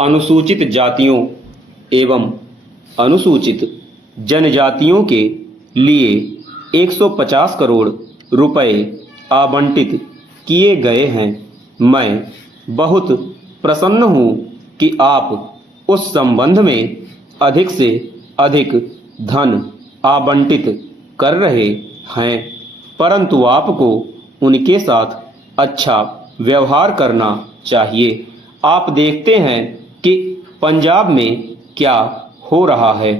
अनुसूचित जातियों एवं अनुसूचित जनजातियों के लिए 150 करोड़ रुपए आवंटित किए गए हैं। मैं बहुत प्रसन्न हूं कि आप उस संबंध में अधिक से अधिक धन आवंटित कर रहे हैं, परंतु आपको उनके साथ अच्छा व्यवहार करना चाहिए। आप देखते हैं कि पंजाब में क्या हो रहा है,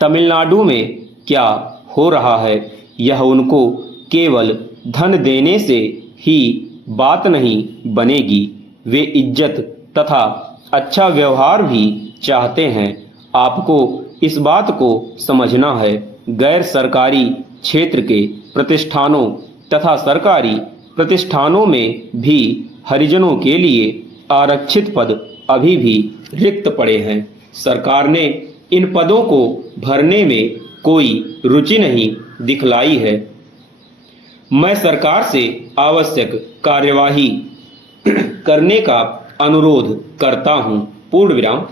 तमिलनाडु में क्या हो रहा है। यह उनको केवल धन देने से ही बात नहीं बनेगी, वे इज्जत तथा अच्छा व्यवहार भी चाहते हैं। आपको इस बात को समझना है। गैर सरकारी क्षेत्र के प्रतिष्ठानों तथा सरकारी प्रतिष्ठानों में भी हरिजनों के लिए आरक्षित पद अभी भी रिक्त पड़े हैं। सरकार ने इन पदों को भरने में कोई रुचि नहीं दिखलाई है। मैं सरकार से आवश्यक कार्यवाही करने का अनुरोध करता हूं। पूर्ण विराम।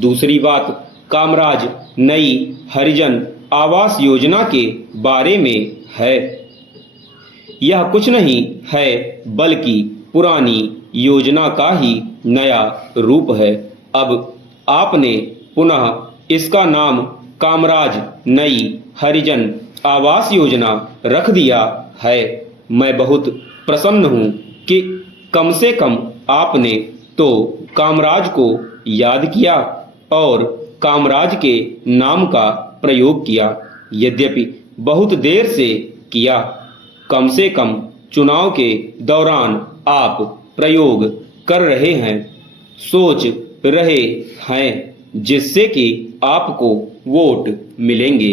दूसरी बात कामराज नई हरिजन आवास योजना के बारे में है। यह कुछ नहीं है बल्कि पुरानी योजना का ही नया रूप है। अब आपने पुनः इसका नाम कामराज नई हरिजन आवास योजना रख दिया है। मैं बहुत प्रसन्न हूं कि कम से कम आपने तो कामराज को याद किया और कामराज के नाम का प्रयोग किया, यद्यपि बहुत देर से किया। कम से कम चुनाव के दौरान आप प्रयोग कर रहे हैं, सोच रहे हैं, जिससे कि आपको वोट मिलेंगे।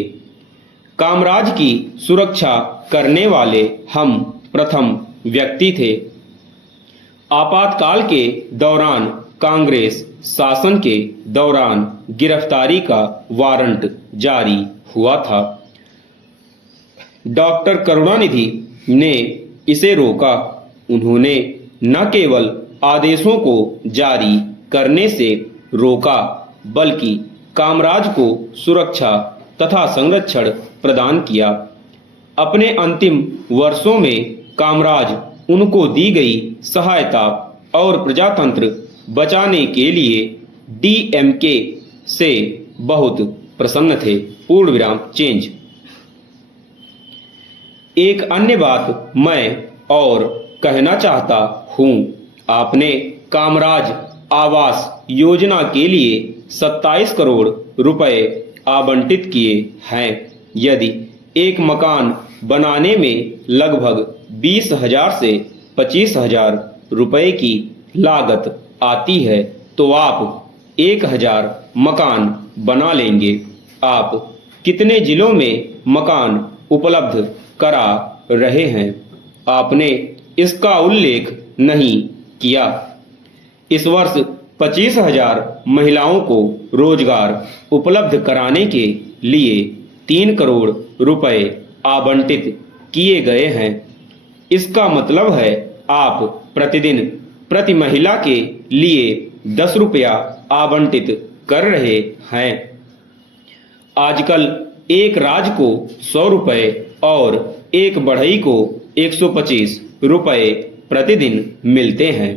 कामराज की सुरक्षा करने वाले हम प्रथम व्यक्ति थे। आपातकाल के दौरान कांग्रेस शासन के दौरान गिरफ्तारी का वारंट जारी हुआ था। डॉक्टर करुणानिधि ने इसे रोका। उन्होंने न केवल आदेशों को जारी करने से रोका, बल्कि कामराज को सुरक्षा तथा संरक्षण प्रदान किया। अपने अंतिम वर्षों में कामराज उनको दी गई सहायता और प्रजातंत्र बचाने के लिए डीएमके से बहुत प्रसन्न थे। पूर्ण विराम चेंज। एक अन्य बात मैं और कहना चाहता हूं। आपने कामराज आवास योजना के लिए 27 करोड़ रुपए आवंटित किए हैं। यदि एक मकान बनाने में लगभग 20,000 से 25,000 रुपए की लागत आती है, तो आप 1,000 मकान बना लेंगे। आप कितने जिलों में मकान उपलब्ध करा रहे हैं, आपने इसका उल्लेख नहीं किया। इस वर्ष 25,000 महिलाओं को रोजगार उपलब्ध कराने के लिए 3 करोड़ रुपए आवंटित किए गए हैं। इसका मतलब है आप प्रतिदिन प्रति महिला के लिए 10 रुपया आवंटित कर रहे हैं। आजकल एक राज को 100 रुपए और एक बढ़ई को 125 रुपए प्रतिदिन मिलते हैं।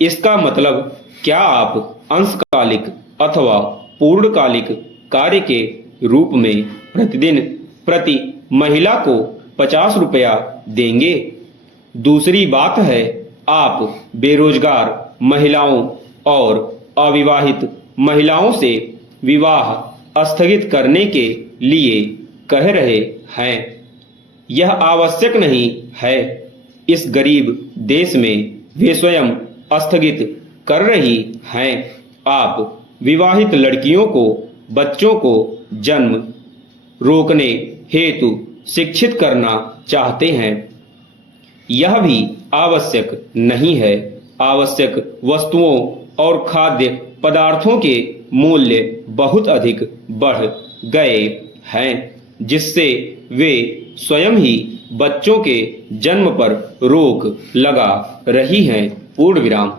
इसका मतलब क्या आप अंशकालिक अथवा पूर्णकालिक कार्य के रूप में प्रतिदिन प्रति महिला को 50 रुपया देंगे? दूसरी बात है, आप बेरोजगार महिलाओं और अविवाहित महिलाओं से विवाह स्थगित करने के लिए कह रहे हैं। यह आवश्यक नहीं है। इस गरीब देश में वे स्वयं स्थगित कर रही हैं। आप विवाहित लड़कियों को बच्चों को जन्म रोकने हेतु शिक्षित करना चाहते हैं। यह भी आवश्यक नहीं है। आवश्यक वस्तुओं और खाद्य पदार्थों के मूल्य बहुत अधिक बढ़ गए हैं, जिससे वे स्वयं ही बच्चों के जन्म पर रोक लगा रही हैं। पूर्ण विराम।